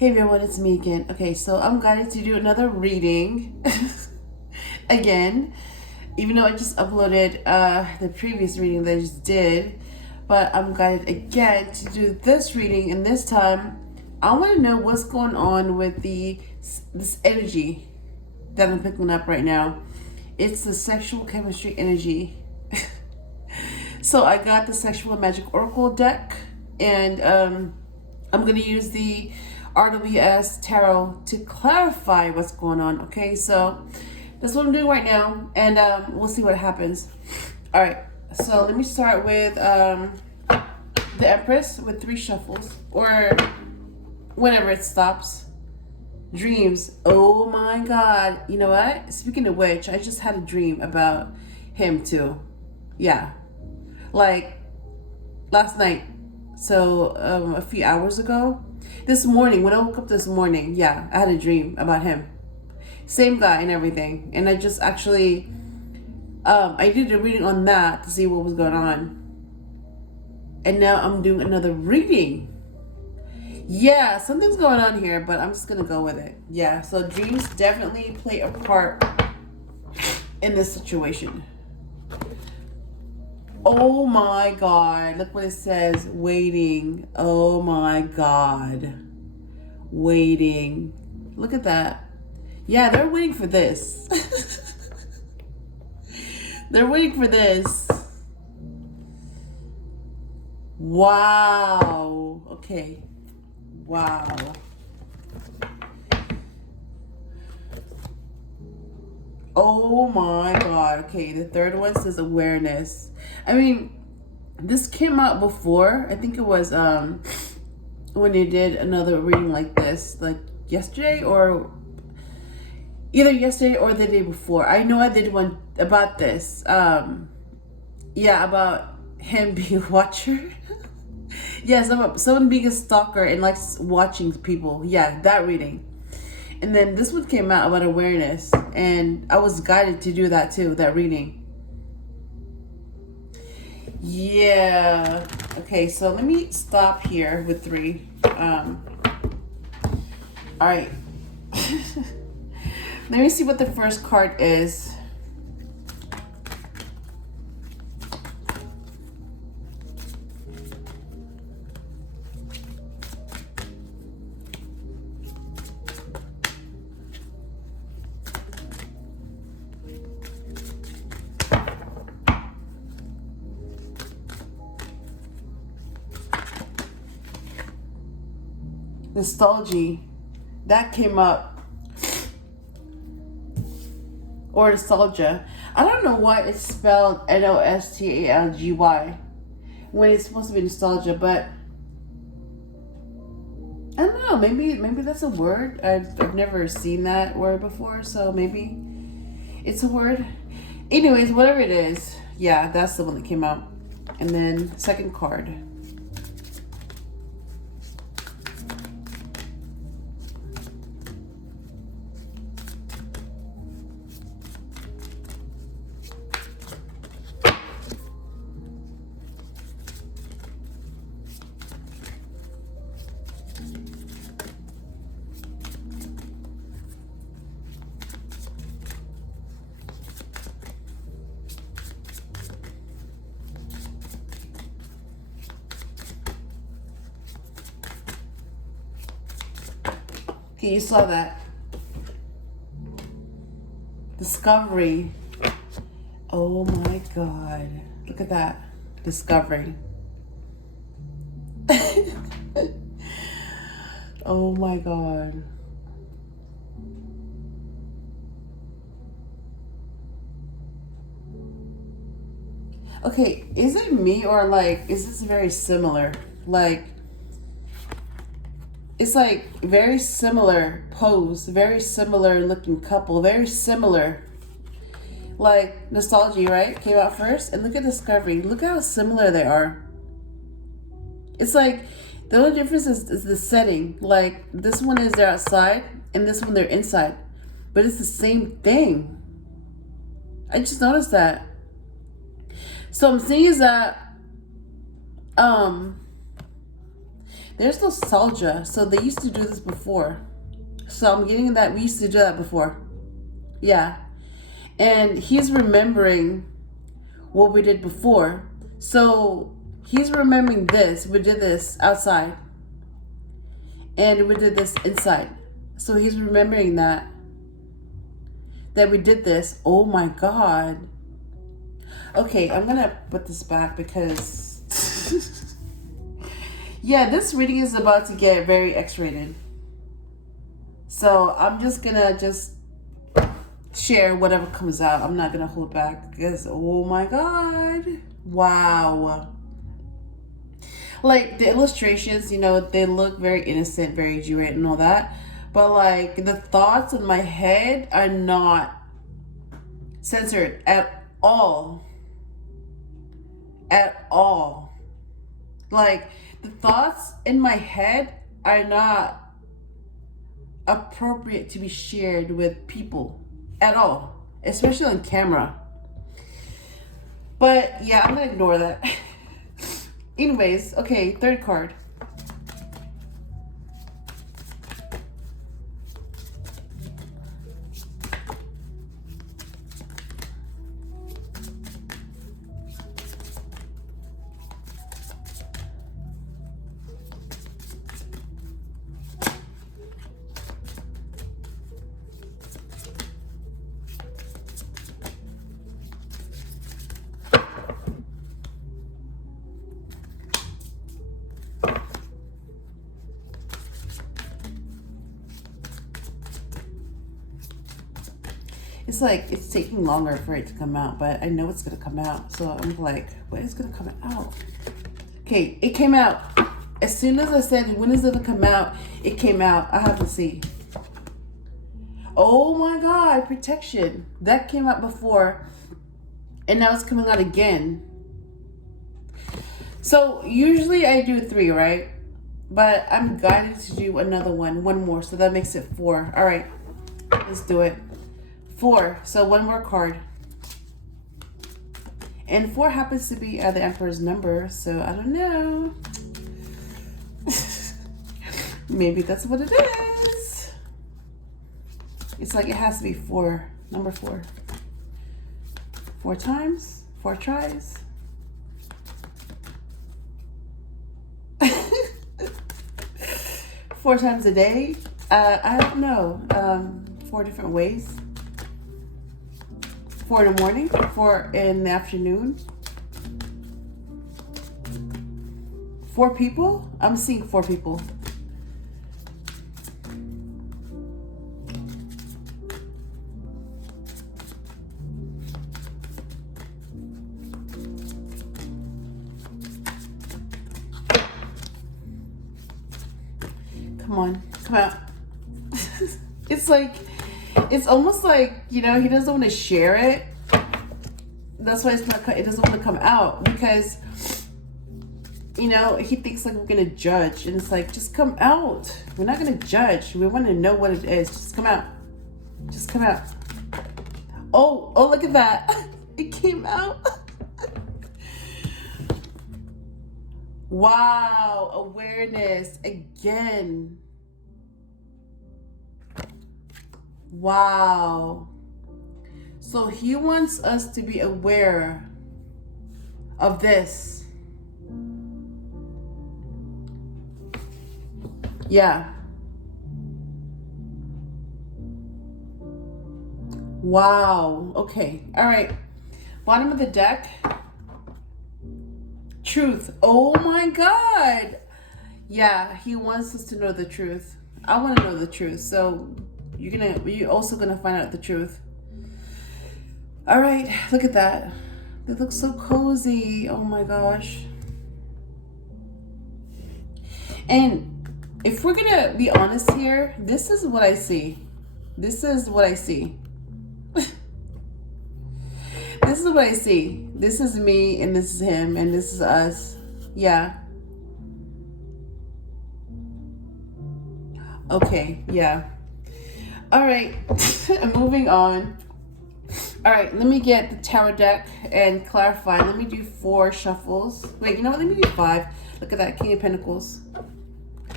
Hey everyone, it's me again. Okay, so I'm guided to do another reading again, even though I just uploaded the previous reading that I just did, but I'm guided again to do this reading, and this time I want to know what's going on with this energy that I'm picking up right now. It's the sexual chemistry energy. So I got the Sexual Magic Oracle deck, and I'm going to use the RWS Tarot to clarify what's going on. Okay, so that's what I'm doing right now, and we'll see what happens. All right, so let me start with the Empress with 3 shuffles, or whenever it stops. Dreams. Oh my God. You know what? Speaking of which, I just had a dream about him too. Yeah. Like last night. So a few hours ago. This morning, when I woke up this morning, yeah, I had a dream about him. Same guy and everything. And I just actually, I did a reading on that to see what was going on. And now I'm doing another reading. Yeah, something's going on here, but I'm just going to go with it. Yeah, so dreams definitely play a part in this situation. Oh my God, look what it says, waiting. Oh my God, waiting. Look at that. Yeah, they're waiting for this. They're waiting for this. Wow. Okay. Wow. Oh my God. Okay, the third one says awareness. I mean, this came out before. I think it was when they did another reading like this, like yesterday, or either yesterday or the day before. I know I did one about this. Yeah, about him being a watcher. Yes, someone being a stalker and likes watching people. Yeah, that reading. And then this one came out about awareness, and I was guided to do that too, that reading. Yeah. Okay, so let me stop here with 3. All right. Let me see what the first card is. Nostalgia, that came up, or nostalgia. I don't know why it's spelled Nostalgy when it's supposed to be nostalgia, but I don't know. Maybe that's a word. I've never seen that word before, so maybe it's a word. Anyways, whatever it is, yeah, that's the one that came out. And then second card. Okay, you saw that. Discovery. Oh my God. Look at that. Discovery. Oh my God. Okay, is it me, or like, is this very similar? Like, it's like very similar pose, very similar looking couple, very similar. Like Nostalgia, right? Came out first, and look at Discovery. Look how similar they are. It's like the only difference is the setting. Like this one is they're outside, and this one they're inside, but it's the same thing. I just noticed that. So I'm seeing is that There's nostalgia. So they used to do this before. So I'm getting that we used to do that before. Yeah. And he's remembering what we did before. So he's remembering this. We did this outside. And we did this inside. So he's remembering that we did this. Oh my God. Okay, I'm gonna put this back because yeah, this reading is about to get very X-rated. So I'm just gonna share whatever comes out. I'm not gonna hold back because oh my God. Wow. Like the illustrations, you know, they look very innocent, very G-rated and all that. But like the thoughts in my head are not censored at all. At all. Like the thoughts in my head are not appropriate to be shared with people at all, especially on camera. But yeah, I'm gonna ignore that. Anyways, okay, third card. It's like it's taking longer for it to come out, but I know it's gonna come out. So I'm like, when is it gonna come out? Okay, it came out. As soon as I said, when is it gonna come out? It came out. I have to see. Oh my God, protection. That came out before, and now it's coming out again. So usually I do 3, right? But I'm guided to do another one more. So that makes it 4. All right, let's do it. 4. So one more card. And 4 happens to be the Emperor's number. So I don't know. Maybe that's what it is. It's like it has to be 4. Number 4. 4 times. 4 tries. 4 times a day. I don't know. 4 different ways. 4 in the morning, 4 in the afternoon. 4 people? I'm seeing 4 people. Come on, come out. It's like, it's almost like, you know, he doesn't want to share it. That's why it doesn't want to come out, because, you know, he thinks like we're going to judge. And it's like, just come out. We're not going to judge. We want to know what it is. Just come out. Just come out. Oh, look at that. It came out. Wow. Awareness again. Wow. So he wants us to be aware of this. Yeah. Wow. Okay. All right. Bottom of the deck. Truth. Oh my God. Yeah, he wants us to know the truth. I want to know the truth. So you're also gonna find out the truth. All right, look at that. They look so cozy. Oh my gosh. And if we're gonna be honest here, this is what I see. This is what I see. This is what I see. This is me, and this is him, and this is us. Yeah. Okay, yeah. All right, moving on. All right, let me get the tarot deck and clarify. Let me do 4 shuffles. Wait, you know what? Let me do 5. Look at that, King of Pentacles.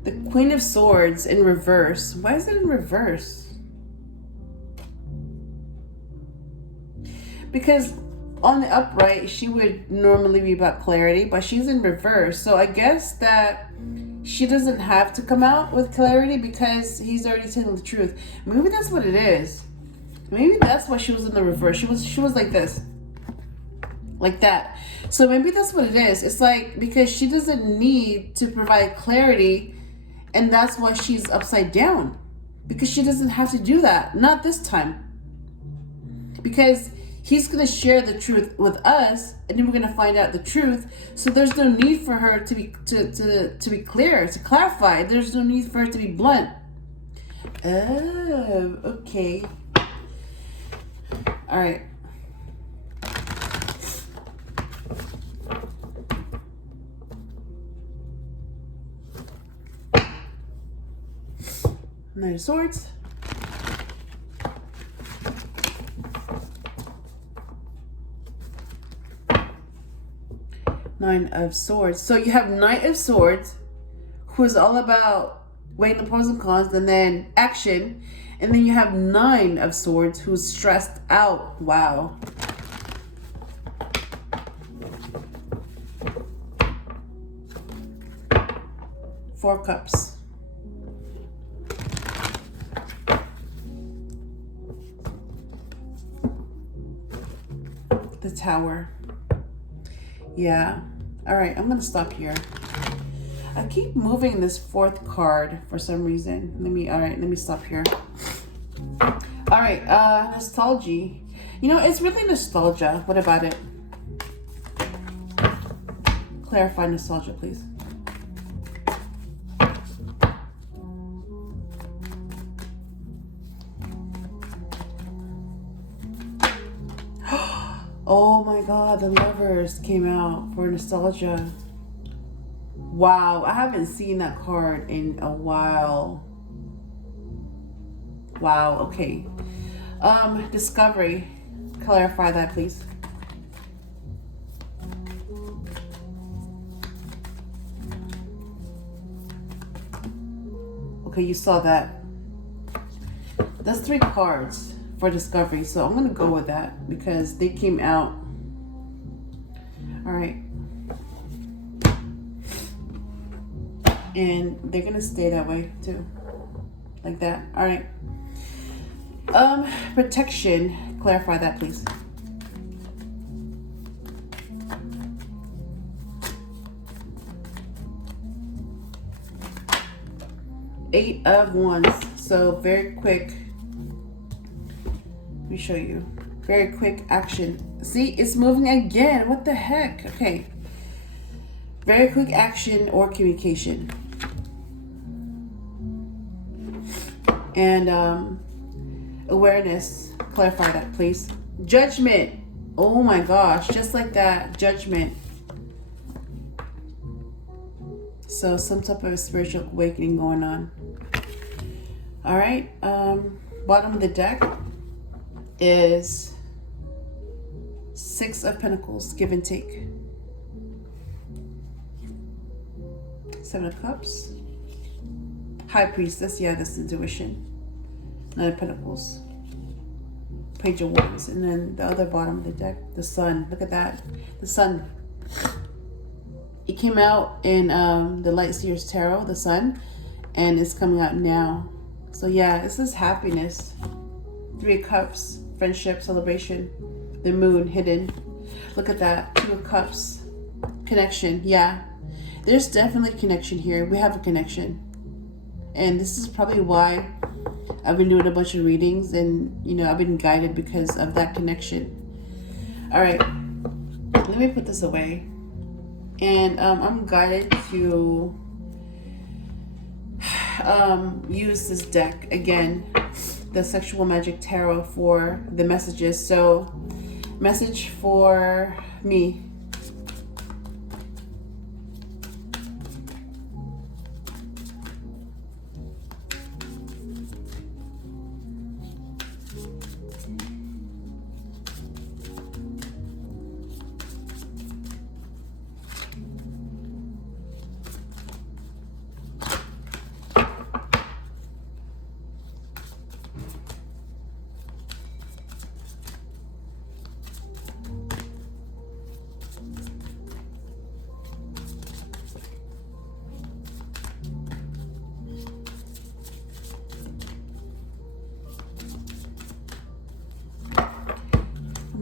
The Queen of Swords in reverse. Why is it in reverse? Because on the upright, she would normally be about clarity, but she's in reverse. So I guess that she doesn't have to come out with clarity because he's already telling the truth. Maybe that's what it is. Maybe that's why she was in the reverse. She was like this. Like that. So maybe that's what it is. It's like because she doesn't need to provide clarity, and that's why she's upside down. Because she doesn't have to do that. Not this time. Because he's going to share the truth with us, and then we're going to find out the truth. So there's no need for her to be clear, to clarify. There's no need for her to be blunt. Oh, okay. All right. Knight of Swords. Nine of Swords. So you have Knight of Swords, who is all about weighing the pros and cons, and then action. And then you have Nine of Swords, who's stressed out. Wow. Four Cups. The Tower. Yeah. All right, I'm gonna stop here. I keep moving this fourth card for some reason. Let me stop here. All right, nostalgia. You know, it's really nostalgia. What about it? Clarify nostalgia, please. Oh my God, the Lovers came out for nostalgia. Wow, I haven't seen that card in a while. Wow, okay. Discovery. Clarify that, please. Okay, you saw that. That's 3 cards for discovery, so I'm gonna go with that because they came out. All right, and they're gonna stay that way too, like that. All right. Protection. Clarify that, please. Eight of Wands. So very quick. Let me show you. Very quick action. See, it's moving again. What the heck? Okay. Very quick action or communication. And awareness. Clarify that, please. Judgment. Oh my gosh. Just like that. Judgment. So some type of spiritual awakening going on. All right. Bottom of the deck is 6 of Pentacles, give and take. 7 of Cups. High Priestess, yeah, that's intuition. 9 of Pentacles. Page of Wands. And then the other bottom of the deck, the Sun. Look at that. The Sun. It came out in the Light Seers Tarot, the Sun. And it's coming out now. So yeah, this is happiness. 3 of Cups. Friendship, celebration. The Moon, hidden. Look at that. 2 of Cups. Connection, yeah. There's definitely connection here. We have a connection. And this is probably why I've been doing a bunch of readings, and you know, I've been guided because of that connection. All right, let me put this away. And I'm guided to use this deck again, the Sexual Magic Tarot, for the messages. So, message for me.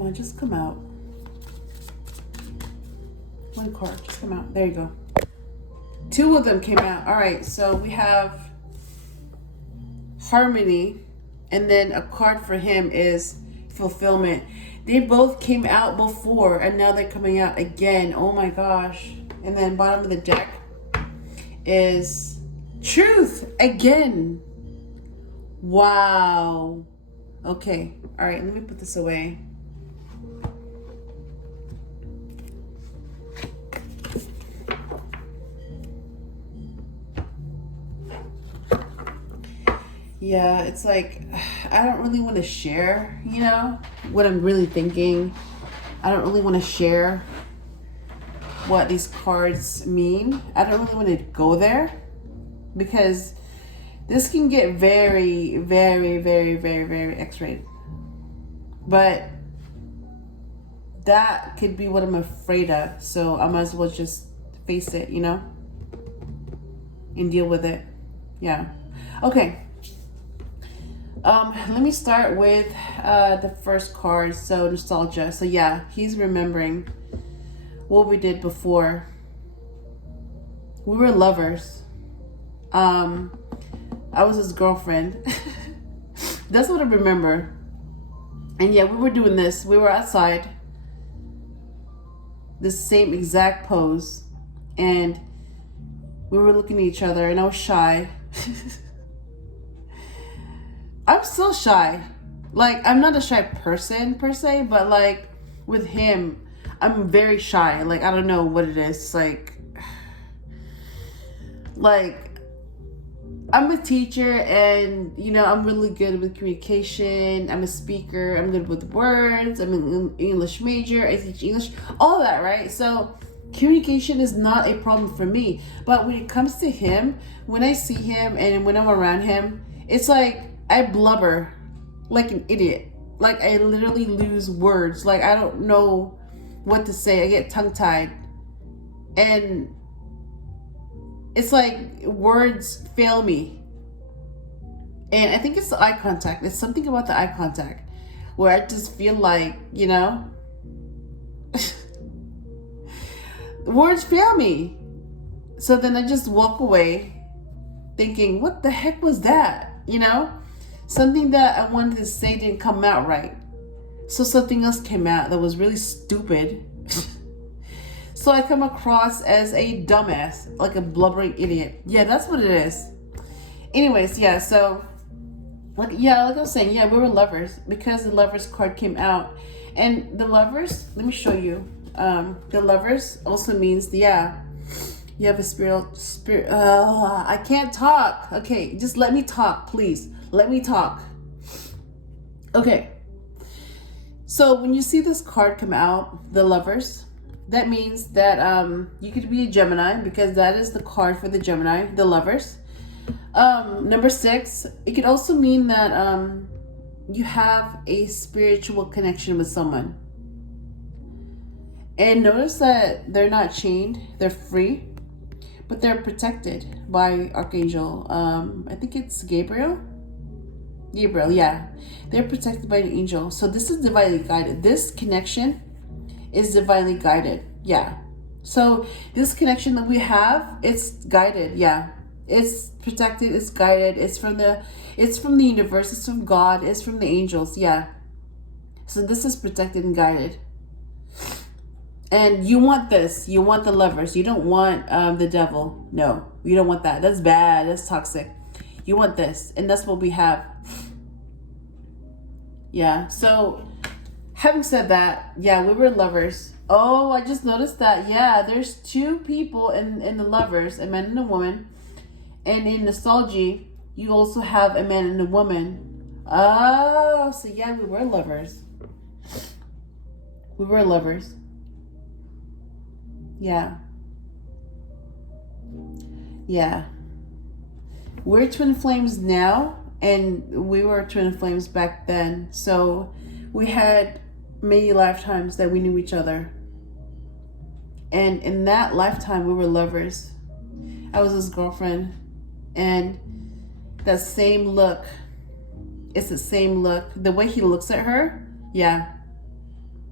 on, just come out. One card, just come out. There you go. Two of them came out. All right, so we have harmony, and then a card for him is fulfillment. They both came out before, and now they're coming out again. Oh my gosh. And then bottom of the deck is truth again. Wow. Okay. All right, let me put this away. Yeah, it's like, I don't really want to share, you know, what I'm really thinking. I don't really want to share what these cards mean. I don't really want to go there because this can get very, very, very, very, very X-rated. But that could be what I'm afraid of. So I might as well just face it, you know, and deal with it. Yeah. Okay. Let me start with the first card. So nostalgia. So yeah, he's remembering what we did before. We were lovers. I was his girlfriend. That's what I remember. And yeah, we were doing this. We were outside. The same exact pose. And we were looking at each other, and I was shy. I'm still shy. Like, I'm not a shy person per se, but like with him, I'm very shy. Like, I don't know what it is. Like I'm a teacher, and you know, I'm really good with communication. I'm a speaker. I'm good with words. I'm an English major. I teach English, all that, right? So communication is not a problem for me. But when it comes to him, when I see him and when I'm around him, it's like I blubber like an idiot. Like, I literally lose words. Like, I don't know what to say. I get tongue-tied. And it's like words fail me. And I think it's the eye contact. It's something about the eye contact where I just feel like, you know, words fail me. So then I just walk away thinking, what the heck was that? You know? Something that I wanted to say didn't come out right. So something else came out that was really stupid. So I come across as a dumbass, like a blubbering idiot. Yeah, that's what it is. Anyways, yeah, so like I was saying, yeah, we were lovers because the lovers card came out. And the lovers, let me show you. The lovers also means, yeah, you have a spirit. I can't talk. Okay, just let me talk, please. Let me talk. Okay. So when you see this card come out, the lovers, that means that you could be a Gemini, because that is the card for the Gemini, the lovers. Number 6, it could also mean that you have a spiritual connection with someone. And notice that they're not chained, they're free, but they're protected by Archangel. I think it's Gabriel, yeah. They're protected by an angel. So this is divinely guided. This connection is divinely guided. Yeah. So this connection that we have, it's guided. Yeah. It's protected, it's guided, it's from the universe, it's from God, it's from the angels. Yeah. So this is protected and guided. And you want this. You want the lovers. You don't want the devil. No, you don't want that. That's bad. That's toxic. You want this. And that's what we have. Yeah. So having said that, yeah, we were lovers. Oh, I just noticed that. Yeah, there's 2 people in the lovers, a man and a woman. And in nostalgia, you also have a man and a woman. Oh, so yeah, we were lovers. We were lovers. Yeah. Yeah. We're twin flames now, and we were twin flames back then. So we had many lifetimes that we knew each other. And in that lifetime, we were lovers. I was his girlfriend. And that same look, it's the same look. The way he looks at her, yeah.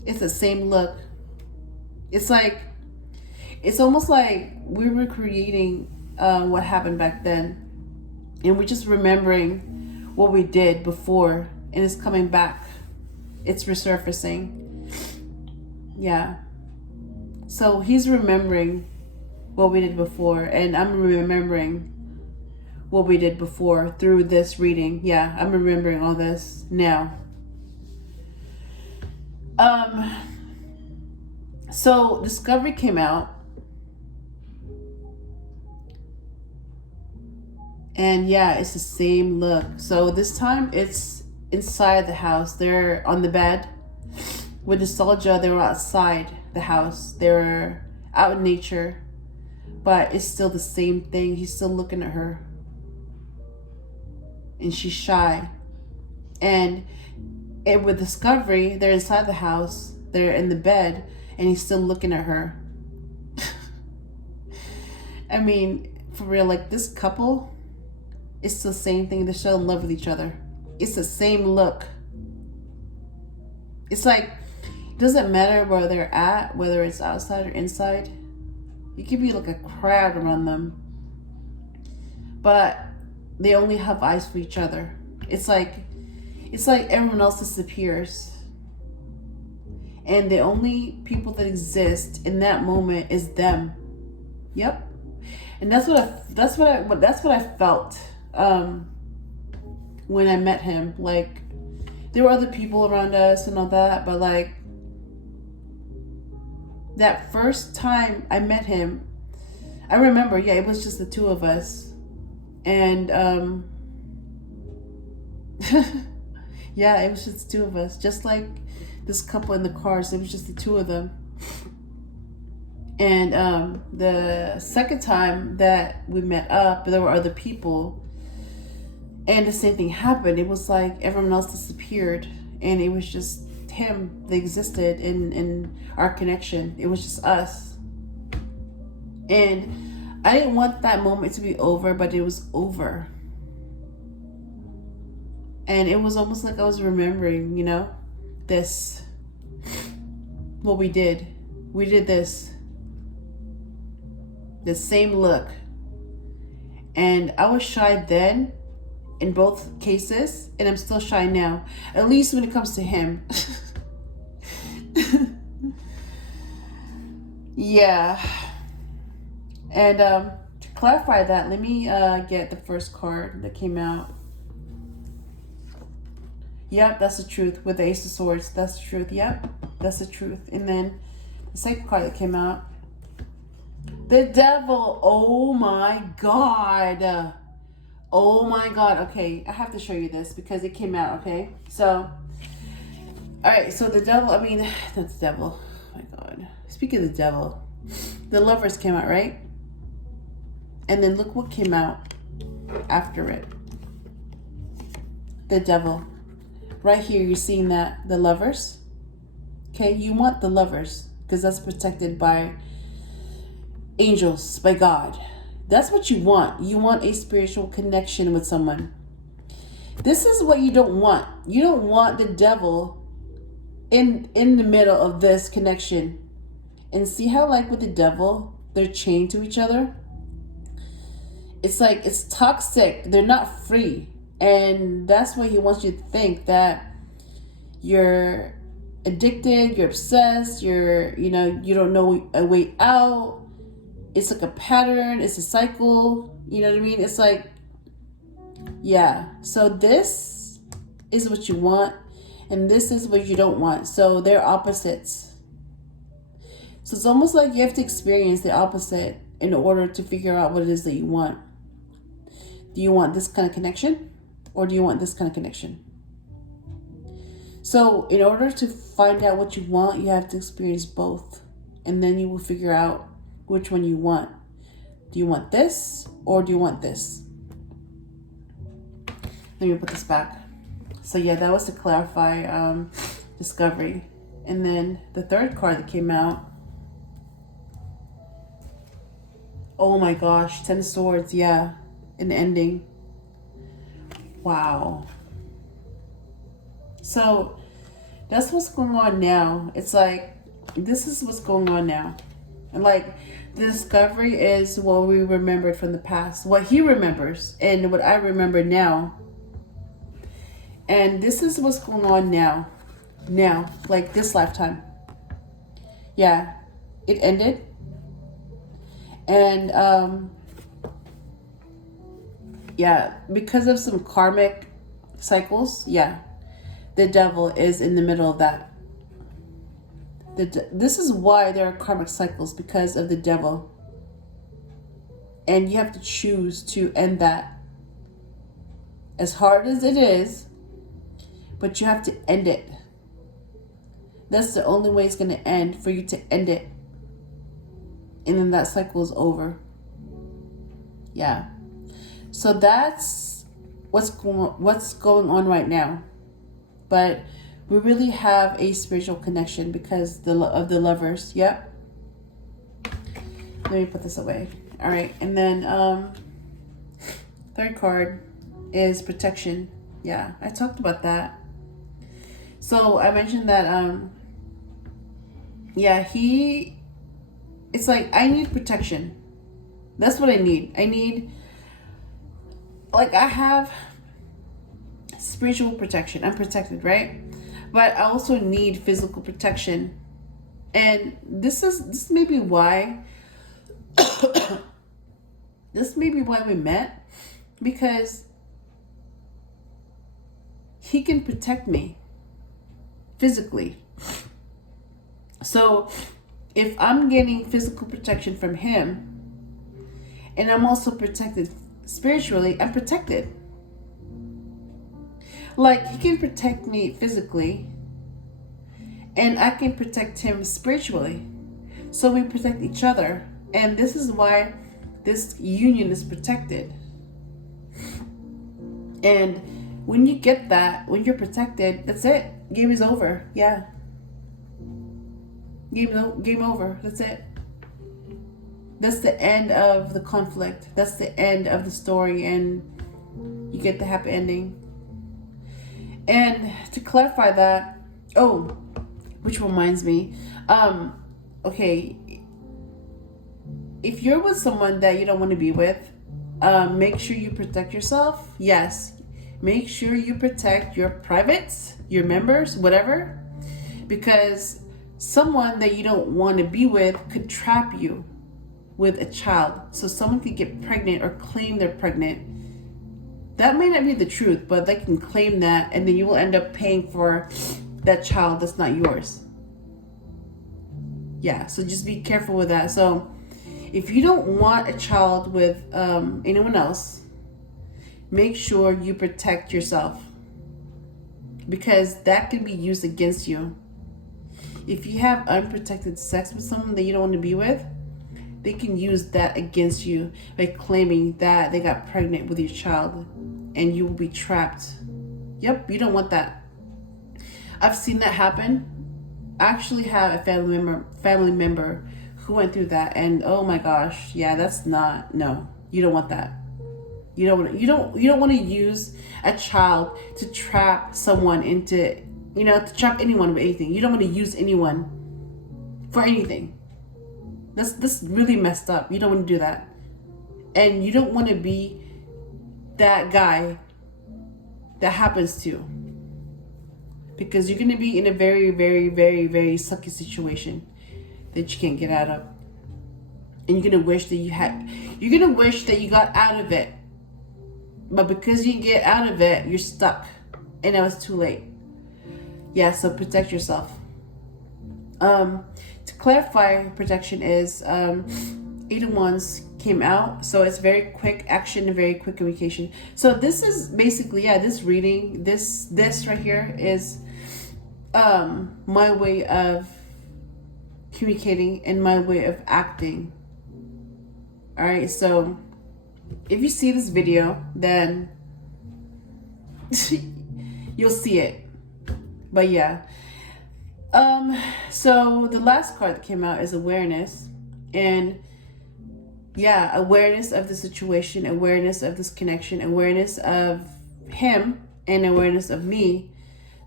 It's the same look. It's like, it's almost like we were creating what happened back then. And we're just remembering what we did before. And it's coming back. It's resurfacing. Yeah. So he's remembering what we did before. And I'm remembering what we did before through this reading. Yeah, I'm remembering all this now. So Discovery came out. And yeah, it's the same look. So this time it's inside the house. They're on the bed. With nostalgia, they were outside the house. They were out in nature. But it's still the same thing. He's still looking at her. And she's shy. And with Discovery, they're inside the house. They're in the bed. And he's still looking at her. I mean, for real, like this couple, it's the same thing. They're still in love with each other. It's the same look. It's like, it doesn't matter where they're at, whether it's outside or inside. You could be like a crowd around them. But they only have eyes for each other. It's like everyone else disappears. And the only people that exist in that moment is them. Yep. And that's what I felt when I met him. Like, there were other people around us and all that, but like that first time I met him, I remember, yeah, it was just the two of us. And yeah, it was just the two of us. Just like this couple in the cars, it was just the two of them. And the second time that we met up, there were other people. And the same thing happened. It was like everyone else disappeared. And it was just him that existed in our connection. It was just us. And I didn't want that moment to be over, but it was over. And it was almost like I was remembering, you know, this, what we did. We did this. The same look. And I was shy then in both cases, and I'm still shy now, at least when it comes to him. Yeah. And to clarify that, let me get the first card that came out. Yep, that's the truth. With the Ace of Swords, that's the truth. Yep, that's the truth. And then the second card that came out, the Devil. Oh my God. Oh my God. Okay, I have to show you this because it came out, okay? So, all right, so the Devil, I mean, not the Devil. Oh my God. Speaking of the Devil, the Lovers came out, right? And then look what came out after it. The Devil. Right here, you're seeing that, the Lovers. Okay, you want the Lovers because that's protected by angels, by God. That's what you want. You want a spiritual connection with someone. This is what you don't want. You don't want the Devil in the middle of this connection. And see how, like with the Devil, they're chained to each other? It's like, it's toxic. They're not free. And that's what he wants you to think, that you're addicted, you're obsessed, you don't know a way out. It's like a pattern, it's a cycle, you know what I mean? It's like, yeah. So this is what you want, and this is what you don't want. So they're opposites. So it's almost like you have to experience the opposite in order to figure out what it is that you want. Do you want this kind of connection? Or do you want this kind of connection? So in order to find out what you want, you have to experience both. And then you will figure out which one you want. Do you want this or do you want this? Let me put this back. So yeah, that was to clarify Discovery. And then the third card that came out. Oh my gosh, 10 of Swords, yeah. An ending. Wow. So That's what's going on now. It's like, this is what's going on now. And like, the discovery is what we remembered from the past, what he remembers, and what I remember now. And this is what's going on now. Now, like this lifetime. Yeah, it ended. And yeah, because of some karmic cycles, yeah, the devil is in the middle of that. This is why there are karmic cycles, because of the devil. And you have to choose to end that. As hard as it is, but you have to end it. That's the only way it's going to end, for you to end it. And then that cycle is over. Yeah. So that's what's going on right now. But we really have a spiritual connection because of the lovers. Yep. Let me put this away. All right. And then third card is protection. Yeah, I talked about that. So I mentioned that yeah, it's like, I need protection. That's what I need. I need, like, I have spiritual protection. I'm protected, right? But I also need physical protection. And this may be why this may be why we met, because he can protect me physically. So if I'm getting physical protection from him, and I'm also protected spiritually, I'm protected. Like, he can protect me physically, and I can protect him spiritually. So we protect each other. And this is why this union is protected. And when you get that, when you're protected, that's it. Game is over. Yeah. Game over. That's it. That's the end of the conflict. That's the end of the story, and you get the happy ending. And to clarify that, which reminds me, okay, if you're with someone that you don't want to be with, make sure you protect yourself. Yes, make sure you protect your privates, your members, whatever, because someone that you don't want to be with could trap you with a child. So someone could get pregnant or claim they're pregnant. That may not be the truth, but they can claim that, and then you will end up paying for that child that's not yours. Yeah, so just be careful with that. So if you don't want a child with anyone else, make sure you protect yourself, because that can be used against you. If you have unprotected sex with someone that you don't want to be with, they can use that against you by claiming that they got pregnant with your child, and you will be trapped. Yep, you don't want that. I've seen that happen. I actually have a family member who went through that, and oh my gosh, yeah, no, you don't want that. You don't want to use a child to trap someone into, to trap anyone with anything. You don't want to use anyone for anything. That's really messed up. You don't want to do that. And you don't want to be that guy that happens to. Because you're going to be in a very, very, very, very sucky situation that you can't get out of. And you're going to wish that you got out of it. But because you get out of it, you're stuck. And now it's too late. Yeah, so protect yourself. To clarify, protection is 8 of Wands came out, so it's very quick action and very quick communication. So this is basically, this reading, this right here is my way of communicating and my way of acting. All right, so if you see this video, then you'll see it. But yeah. So the last card that came out is awareness. And yeah, awareness of the situation, awareness of this connection, awareness of him, and awareness of me.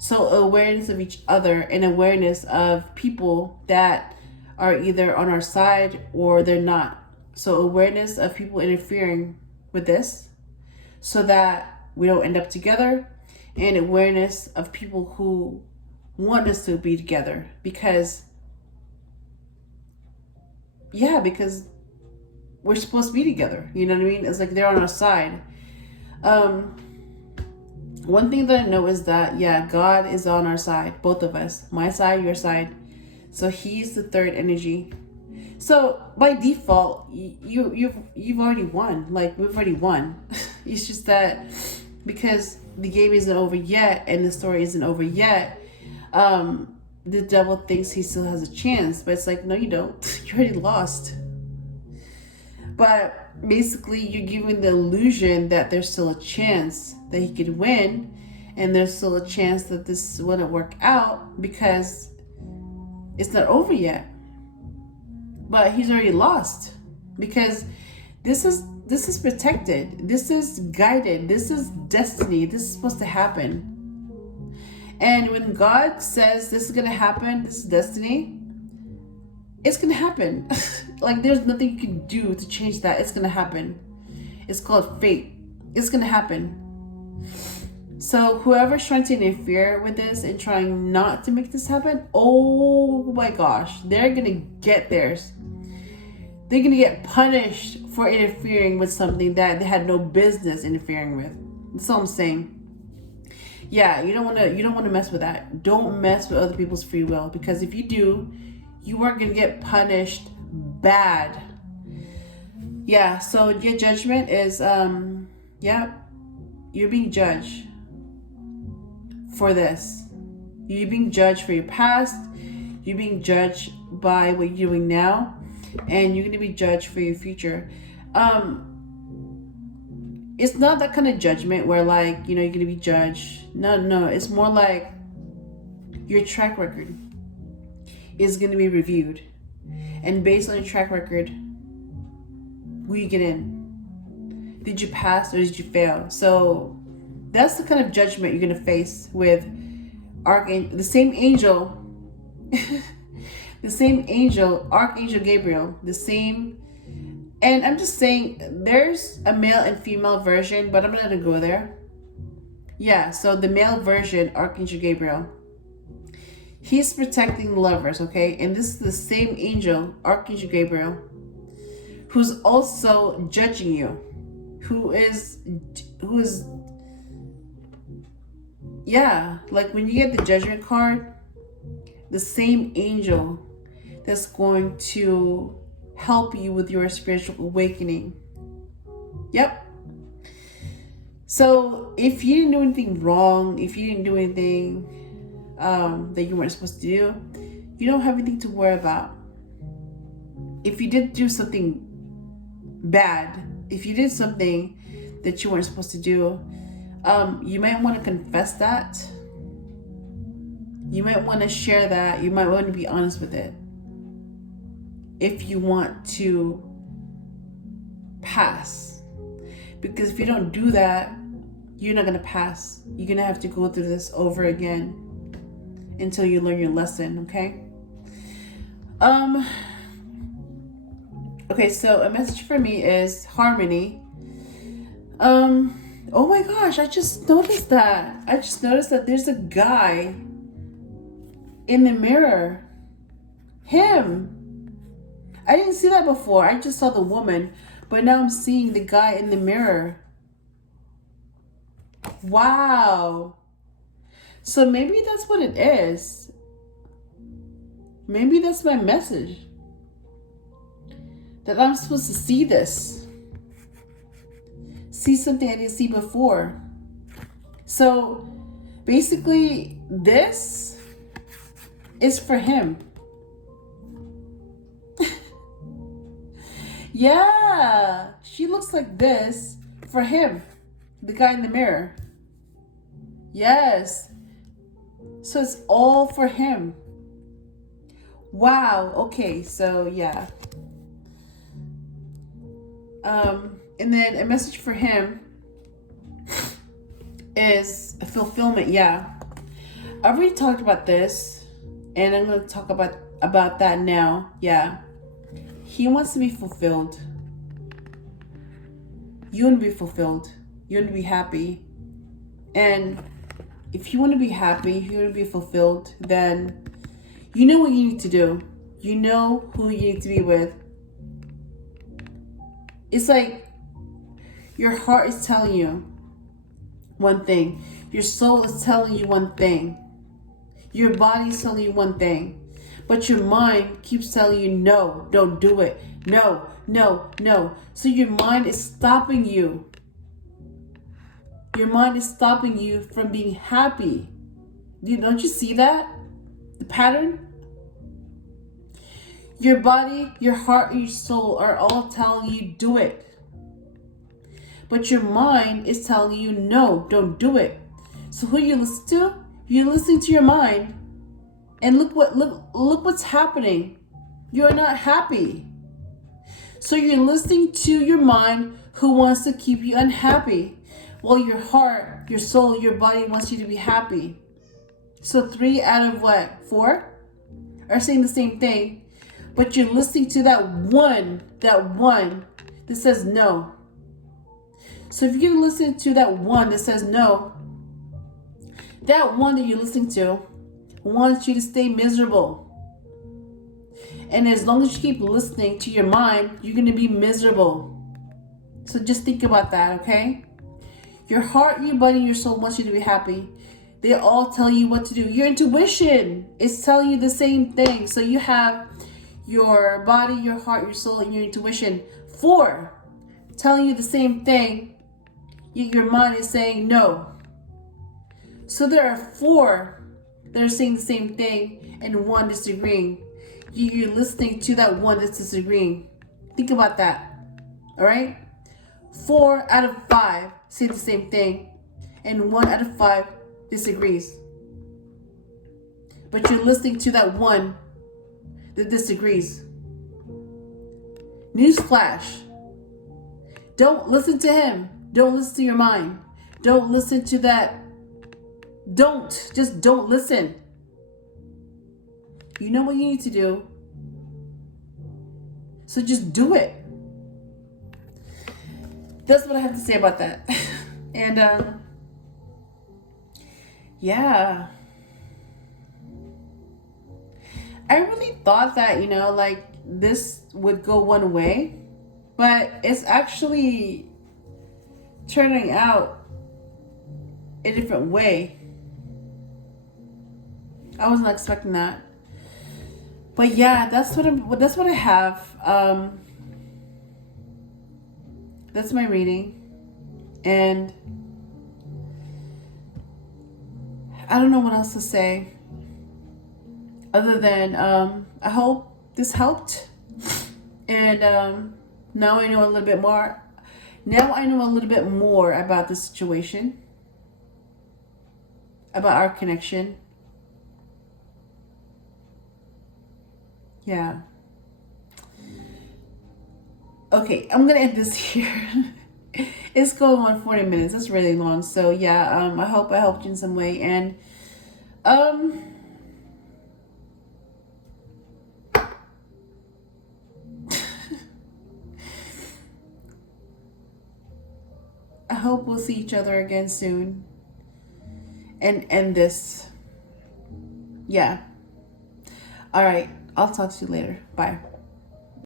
So awareness of each other and awareness of people that are either on our side or they're not. So awareness of people interfering with this so that we don't end up together, and awareness of people who want us to be together because we're supposed to be together. You know what I mean? It's like they're on our side. One thing that I know is that, God is on our side, both of us, my side, your side. So he's the third energy. So by default, you've already won. Like, we've already won. It's just that because the game isn't over yet and the story isn't over yet, the devil thinks he still has a chance, but it's like, no, you don't. You already lost. But basically, you're giving the illusion that there's still a chance that he could win, and there's still a chance that this wouldn't work out because it's not over yet. But he's already lost because this is protected. This is guided. This is destiny. This is supposed to happen. And when God says this is going to happen, this is destiny, it's going to happen. Like, there's nothing you can do to change that. It's going to happen. It's called fate. It's going to happen. So whoever's trying to interfere with this and trying not to make this happen, oh my gosh, they're going to get theirs. They're going to get punished for interfering with something that they had no business interfering with. That's all I'm saying. Yeah, you don't want to mess with that. Don't mess with other people's free will, because if you do, you are going to get punished bad. Yeah, so your judgment is you're being judged for this. You're being judged for your past. You're being judged by what you're doing now, and you're going to be judged for your future. It's not that kind of judgment where, like, you're going to be judged. No, it's more like your track record is going to be reviewed, and based on your track record, will you get in? Did you pass or did you fail? So that's the kind of judgment you're going to face with the same angel, Archangel Gabriel, the same. And I'm just saying, there's a male and female version, but I'm not going to go there. Yeah, so the male version, Archangel Gabriel, he's protecting lovers, okay? And this is the same angel, Archangel Gabriel, who's also judging you, who is like when you get the judgment card, the same angel that's going to help you with your spiritual awakening. Yep. So if you didn't do anything wrong, if you didn't do anything that you weren't supposed to do, you don't have anything to worry about. If you did do something bad, if you did something that you weren't supposed to do, you might want to confess that. You might want to share that. You might want to be honest with it. If you want to pass. Because if you don't do that, you're not going to pass. You're going to have to go through this over again until you learn your lesson, okay? Okay, so a message for me is harmony. Oh my gosh, I just noticed that. There's a guy in the mirror. Him. I didn't see that before. I just saw the woman, but now I'm seeing the guy in the mirror. Wow. So maybe that's what it is. Maybe that's my message. That I'm supposed to see this. See something I didn't see before. So basically, this is for him. Yeah, she looks like this for him, the guy in the mirror. Yes. So it's all for him. Wow. Okay, so yeah. And then a message for him is a fulfillment. Yeah. I already talked about this, and I'm going to talk about that now. Yeah. He wants to be fulfilled. You want to be fulfilled. You want to be happy. And if you want to be happy, if you want to be fulfilled, then you know what you need to do. You know who you need to be with. It's like your heart is telling you one thing. Your soul is telling you one thing. Your body is telling you one thing. But your mind keeps telling you, no, don't do it. No, no, no. So your mind is stopping you. Your mind is stopping you from being happy. Don't you see that? The pattern? Your body, your heart, and your soul are all telling you, do it. But your mind is telling you, no, don't do it. So who you listen to? You're listening to your mind. And look what's happening. You're not happy. So you're listening to your mind who wants to keep you unhappy. While your heart, your soul, your body wants you to be happy. So 3 out of what? 4 are saying the same thing. But you're listening to that one that says no. So if you're listening to that one that says no, that one that you're listening to wants you to stay miserable. And as long as you keep listening to your mind, you're going to be miserable. So just think about that, okay? Your heart, your body, your soul wants you to be happy. They all tell you what to do. Your intuition is telling you the same thing. So you have your body, your heart, your soul, and your intuition. 4 telling you the same thing. Yet your mind is saying no. So there are 4 that are saying the same thing and 1 disagreeing. You're listening to that one that's disagreeing. Think about that. All right? 4 out of 5 say the same thing and 1 out of 5 disagrees. But you're listening to that one that disagrees. Newsflash. Don't listen to him. Don't listen to your mind. Don't listen to that. Just don't listen. You know what you need to do. So just do it. That's what I have to say about that. And yeah. I really thought that, like this would go one way, but it's actually turning out a different way. I was not expecting that. But yeah, that's what I have. That's my reading. And I don't know what else to say. Other than I hope this helped. And now I know a little bit more. Now I know a little bit more about the situation. About our connection. Yeah. Okay, I'm gonna end this here. It's going on 40 minutes. That's really long. So yeah, I hope I helped you in some way. And I hope we'll see each other again soon. And end this. Yeah. All right. I'll talk to you later. Bye.